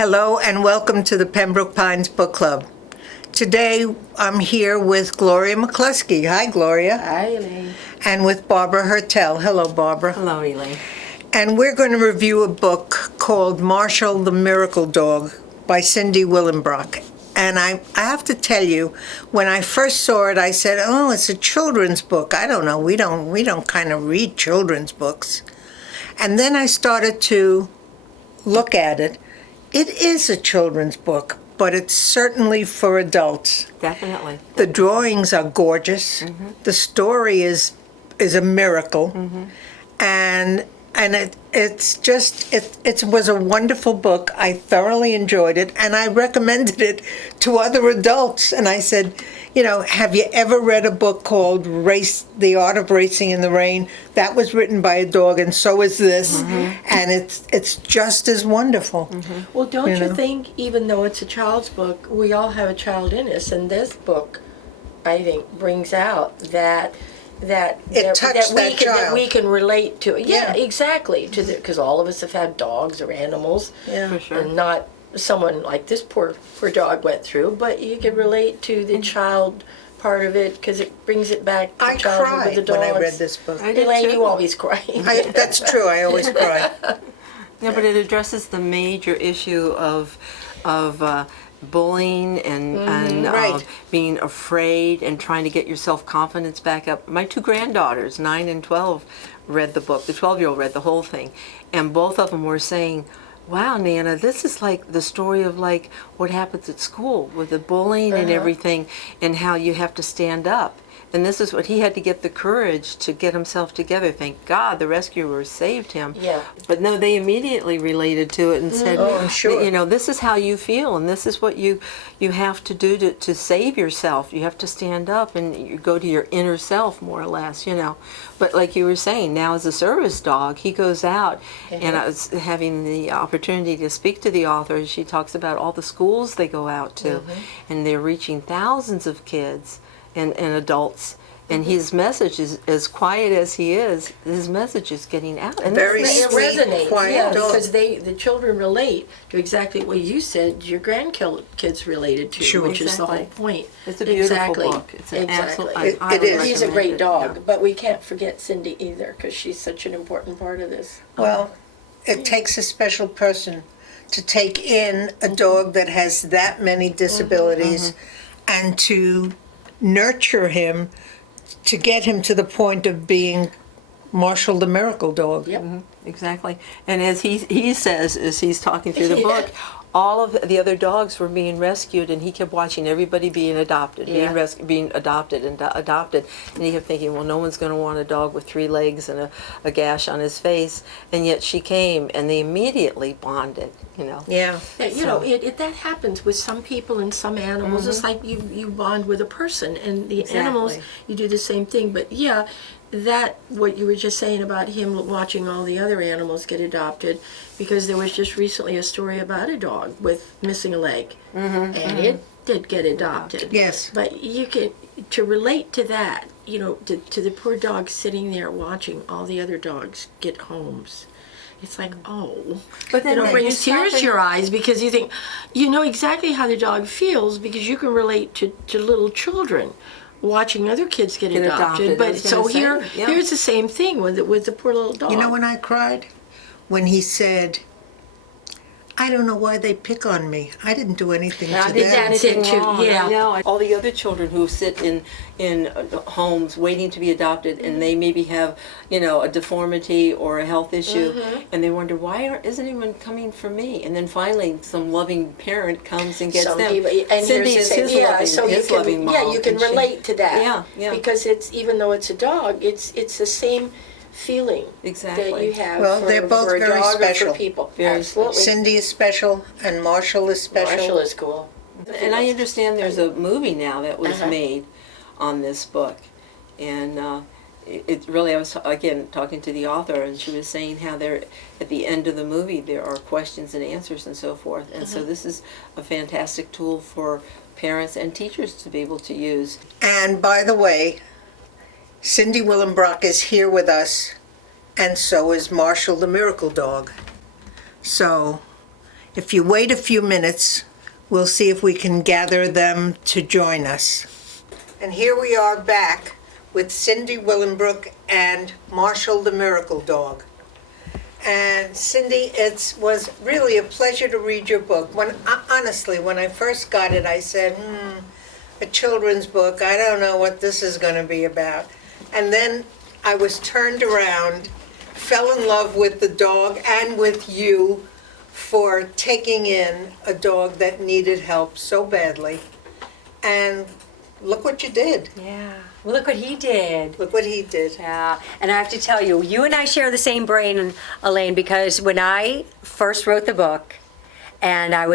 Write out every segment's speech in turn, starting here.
Hello and welcome to the Pembroke Pines Book Club. Today I'm here with Gloria McCluskey. Hi, Gloria. Hi, Elaine. And with Barbara Hertel. Hello, Barbara. Hello, Elaine. And we're going to review a book called Marshall the Miracle Dog by Cindy Willenbrock. And I have to tell you, when I first saw it, I said, "Oh, it's a children's book. I don't know. We don't kind of read children's books." And then I started to look at it. It is a children's book, but it's certainly for adults. Definitely. The drawings are gorgeous. Mm-hmm. The story is a miracle, Mm-hmm. and it was a wonderful book. I thoroughly enjoyed it, and I recommended it to other adults. And I said, have you ever read a book called The Art of Racing in the Rain? That was written by a dog, and so is this, and it's just as wonderful. Well, don't you think, even though it's a child's book, we all have a child in us, and this book, I think, brings out that we can relate to. Yeah, exactly. Because all of us have had dogs or animals, For sure. and not someone like this poor dog went through, but you can relate to the child part of it because it brings it back to I childhood with the cried dogs. when I read this book. I did Elaine, too. you always cry. That's true. I always cry. No, but it addresses the major issue of bullying and Right. being afraid and trying to get your self-confidence back up. My two granddaughters, 9 and 12, read the book. The 12-year-old read the whole thing, and both of them were saying, "Wow, Nana, this is like the story of like what happens at school with the bullying and everything, and how you have to stand up." And this is what he had to get the courage to get himself together. Thank God the rescuers saved him. Yeah. But no, they immediately related to it and said, Oh, I'm sure. this is how you feel, and this is what you have to do to save yourself. You have to stand up and you go to your inner self, more or less, But like you were saying, now as a service dog, he goes out, and I was having the opportunity to speak to the author. She talks about all the schools they go out to, and they're reaching thousands of kids and adults. And his message is, as quiet as he is, his message is getting out. And Very that's It sweet, resonates, quiet dog. because the children relate to exactly what you said your grandkids related to, Sure. which is the whole Exactly. point. It's a beautiful Exactly. book. It's an absolute. Exactly. I It is. highly He's a recommend great it. dog, Yeah. but we can't forget Cindy either, because she's such an important part of this. Well, it takes a special person to take in a dog that has that many disabilities and to nurture him to get him to the point of being Marshall the Miracle Dog. Yep. Exactly. And as he says, as he's talking through the Yeah. book, all of the other dogs were being rescued, and he kept watching everybody being adopted, Yeah. being adopted and adopted. And he kept thinking, well, no one's going to want a dog with 3 legs and a gash on his face. And yet she came, and they immediately bonded, Yeah. Yeah, that happens with some people and some animals. It's like you bond with a person, and the animals, you do the same thing. But yeah, that, what you were just saying about him watching all the other animals get adopted, because there was just recently a story about a dog with missing a leg, and it did get adopted. Yes. But you can, to relate to that, to the poor dog sitting there watching all the other dogs get homes. It's like, oh, But then it brings you tears stop to your eyes, because you think, you know exactly how the dog feels, because you can relate to little children watching other kids get adopted. I But was so gonna say, yeah. here's the same thing with the poor little dog. You know when I cried? When he said, "I don't know why they pick on me. I didn't do anything I to did them." That's it anything too, wrong. yeah. I know. All the other children who sit in homes waiting to be adopted, and they maybe have, a deformity or a health issue, and they wonder, why isn't anyone coming for me? And then finally, some loving parent comes and gets Some them. people- and Cindy here's is the his thing, loving, so his loving mom. Yeah, you can and she- relate to that. Yeah, yeah. Because it's, even though it's a dog, it's the same feeling Exactly. that you have Well, for, they're both for a very dog special. or for people. Very Absolutely. Cindy is special, and Marshall is special. Marshall is cool. And I understand there's a movie now that was Uh-huh. made on this book. And it really, I was, again, talking to the author, and she was saying how there, at the end of the movie, there are questions and answers and so forth. And so this is a fantastic tool for parents and teachers to be able to use. And by the way, Cindy Willenbrock is here with us, and so is Marshall the Miracle Dog. So If you wait a few minutes, we'll see if we can gather them to join us. And here we are back with Cindy Willenbrook and Marshall the Miracle Dog. And Cindy, it was really a pleasure to read your book. Honestly, when I first got it, I said, a children's book, I don't know what this is going to be about. And then I was turned around, fell in love with the dog and with you for taking in a dog that needed help so badly. And look what you did. Yeah. Well, look what he did. Look what he did. Yeah. And I have to tell you, you and I share the same brain, Elaine, because when I first wrote the book, and I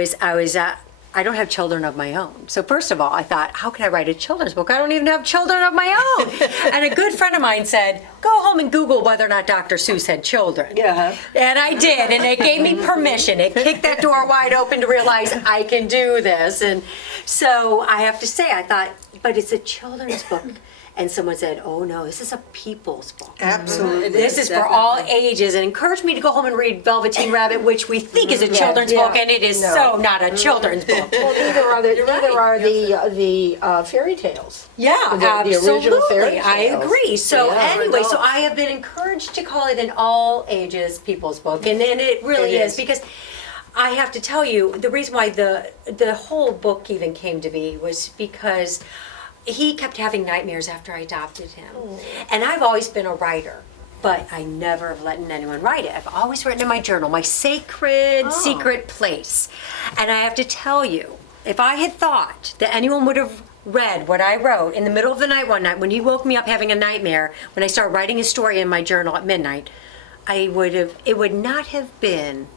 don't have children of my own. So first of all, I thought, how can I write a children's book? I don't even have children of my own. And a good friend of mine said, go home and Google whether or not Dr. Seuss had children. Yeah. And I did, and it gave me permission. It kicked that door wide open to realize I can do this. And so I have to say, I thought, but it's a children's book. And someone said, oh no, this is a people's book. Absolutely. This is for all ages, and encouraged me to go home and read Velveteen Rabbit, which we think is a children's book, and it is so not a children's book. Well, neither are the fairy tales. Yeah, The original fairy absolutely. I tales. agree. So Yeah. anyway, so I have been encouraged to call it an all ages people's book, and it really It is is. because I have to tell you the reason why the whole book even came to be was because he kept having nightmares after I adopted him. And I've always been a writer, but I never have let anyone write it. I've always written in my journal, my sacred, secret place. And I have to tell you, if I had thought that anyone would have read what I wrote in the middle of the night one night when he woke me up having a nightmare, when I started writing his story in my journal at midnight, it would not have been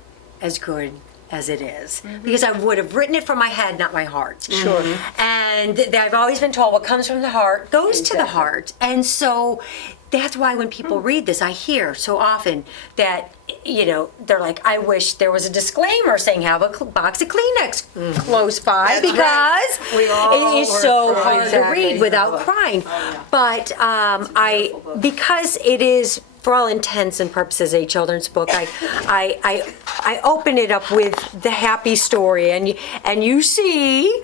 as good as it is, because I would have written it from my head, not my heart. Sure. And I've always been told what comes from the heart goes to the heart. And so that's why when people read this, I hear so often that, they're like, I wish there was a disclaimer saying have a box of Kleenex close by, That's because right. We all it is were so crying. hard to read without crying. But because it is, for all intents and purposes, a children's book, I open it up with the happy story, and you see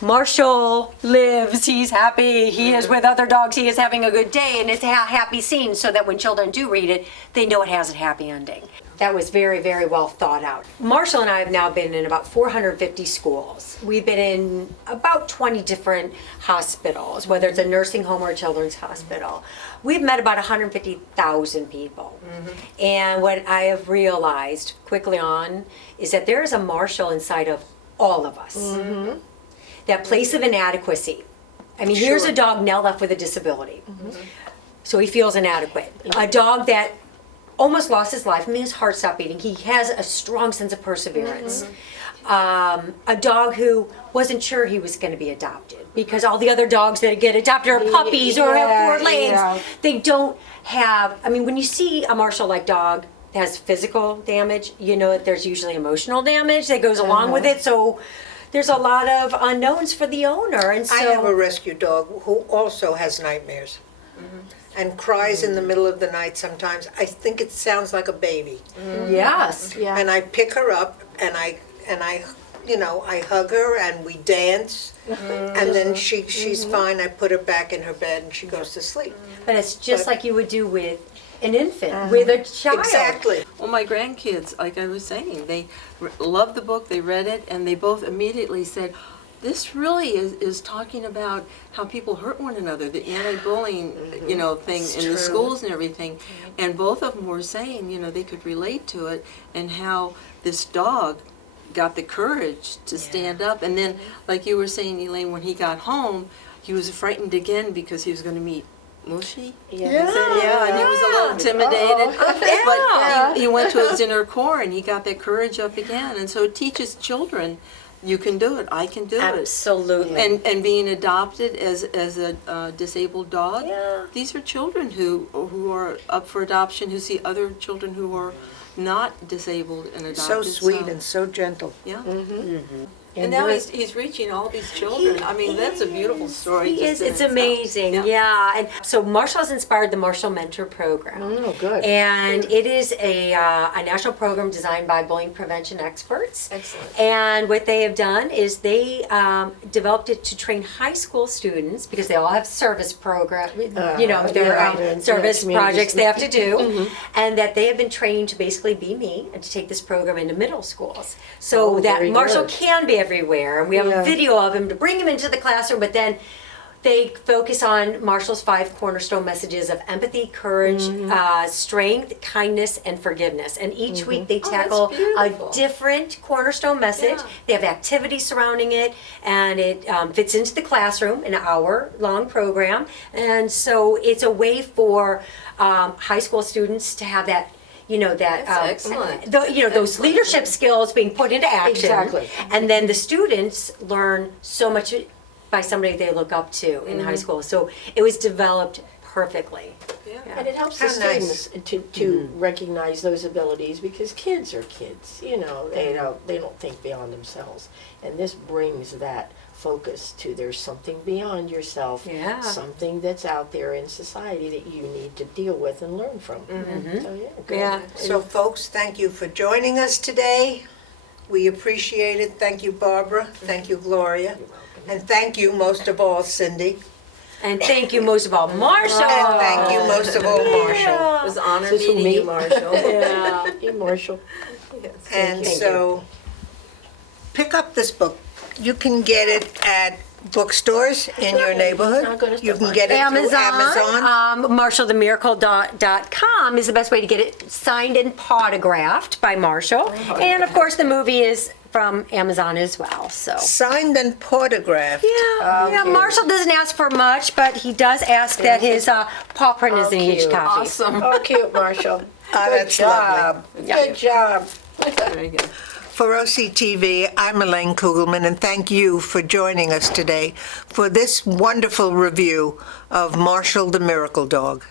Marshall lives, he's happy, he is with other dogs, he is having a good day, and it's a happy scene so that when children do read it, they know it has a happy ending. That was very, very well thought out. Marshall and I have now been in about 450 schools. We've been in about 20 different hospitals, whether it's a nursing home or a children's hospital. We've met about 150,000 people. And what I have realized quickly on is that there is a Marshall inside of all of us. That place of inadequacy. I mean, here's a dog now left with a disability. So he feels inadequate. A dog that almost lost his life. I mean, his heart stopped beating. He has a strong sense of perseverance. A dog who wasn't sure he was going to be adopted, because all the other dogs that get adopted are puppies or have 4 legs. Yeah. They don't have, I mean, when you see a Marshall-like dog that has physical damage, you know that there's usually emotional damage that goes along with it. So there's a lot of unknowns for the owner. And so I have a rescue dog who also has nightmares and cries in the middle of the night sometimes. I think it sounds like a baby. yes. Yeah. And I pick her up and I hug her and we dance. And then she's fine. I put her back in her bed and she goes to sleep. But it's just like you would do with an infant, with a child. Exactly. Well, my grandkids, like I was saying, they loved the book, they read it, and they both immediately said, this really is talking about how people hurt one another, the anti-bullying, thing in the schools and everything. And both of them were saying, they could relate to it, and how this dog got the courage to stand up. And then, like you were saying, Elaine, when he got home, he was frightened again because he was going to meet Mushy? Yeah. And he was a little intimidated. But he went to his inner core and he got that courage up again. And so it teaches children, you can do it, I can do it. Absolutely. And being adopted as a disabled dog, these are children who are up for adoption, who see other children who are not disabled and adopted. So sweet and so gentle. Yeah. And now he's reaching all these children. I mean, that's a beautiful story. He just is. in It's itself. amazing. Yeah. And so Marshall has inspired the Marshall Mentor Program. Oh, good. And it is a national program designed by bullying prevention experts. Excellent. And what they have done is they developed it to train high school students, because they all have service program, their right. service Yeah, projects they have to do, Mm-hmm. and that they have been trained to basically be me and to take this program into middle schools, so Oh, that very Marshall good. can be everywhere. And we have Yeah. a video of him to bring him into the classroom, but then they focus on Marshall's 5 cornerstone messages of empathy, courage, strength, kindness, and forgiveness. And each week they that's tackle a beautiful. different cornerstone message. Yeah. They have activities surrounding it, and it fits into the classroom, an hour-long program. And so it's a way for high school students to have that. That's excellent. Those leadership skills being put into action. Exactly. And then the students learn so much by somebody they look up to in high school. So it was developed perfectly. Yeah. And it helps the How nice. students to recognize those abilities, because kids are kids. They don't think beyond themselves, and this brings that focus to there's something beyond yourself, Yeah. something that's out there in society that you need to deal with and learn from. So yeah, good. Yeah. So, folks, thank you for joining us today. We appreciate it. Thank you, Barbara. Thank you, Gloria. And thank you, most of all, Cindy. And thank you most of all, Marshall. And thank you, most of all, Marshall. It was an honor This is meeting me. you, Marshall. Yeah. Hey, Marshall. And Thank so, pick up this book. You can get it at bookstores in your neighborhood. Not gonna You can stop get it through Amazon. MarshallTheMiracle.com is the best way to get it signed and autographed by Marshall. And of course, the movie is from Amazon as well. So. Signed and autographed. Yeah, Okay. Marshall doesn't ask for much, but he does ask that his paw print is in each cute. copy. Awesome. Oh, cute, Marshall. Ah, Good that's job. lovely. Good job. Very good. For OCTV, I'm Elaine Kugelman, and thank you for joining us today for this wonderful review of Marshall the Miracle Dog.